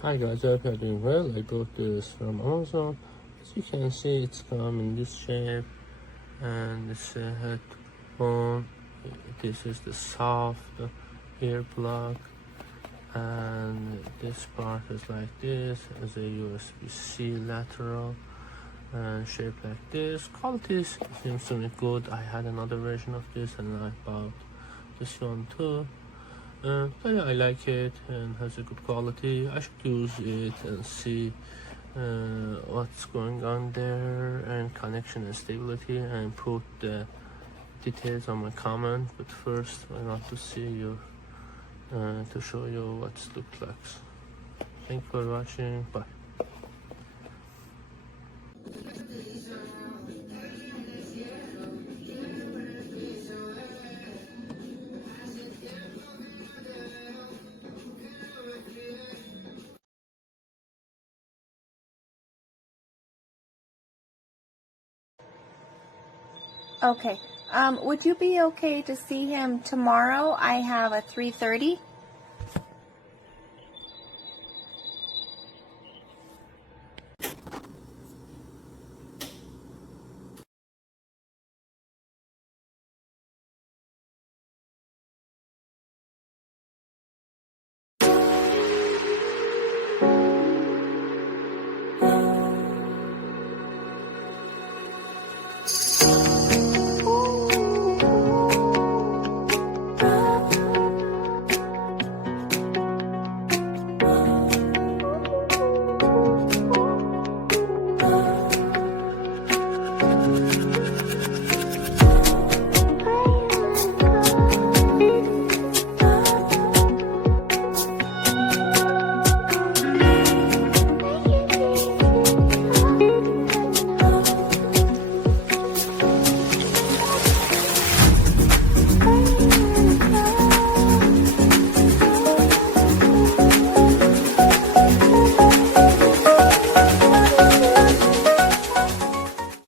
Hi guys, I hope you're doing well. I bought this from Amazon. As you can see, it's come in this shape, and it's a headphone. This is the soft ear plug, and this part is like this, as a USB-C lateral, and shaped like this. Quality seems to be good. I had another version of this, and I bought this one too. But yeah, I like it and has a good quality. I should use it and see what's going on there, and connection and stability, and put the details on my comment. But first I want to see you to show you what it looks like. Thank you for watching. Bye. Okay. Would you be okay to see him tomorrow? I have a 3:30.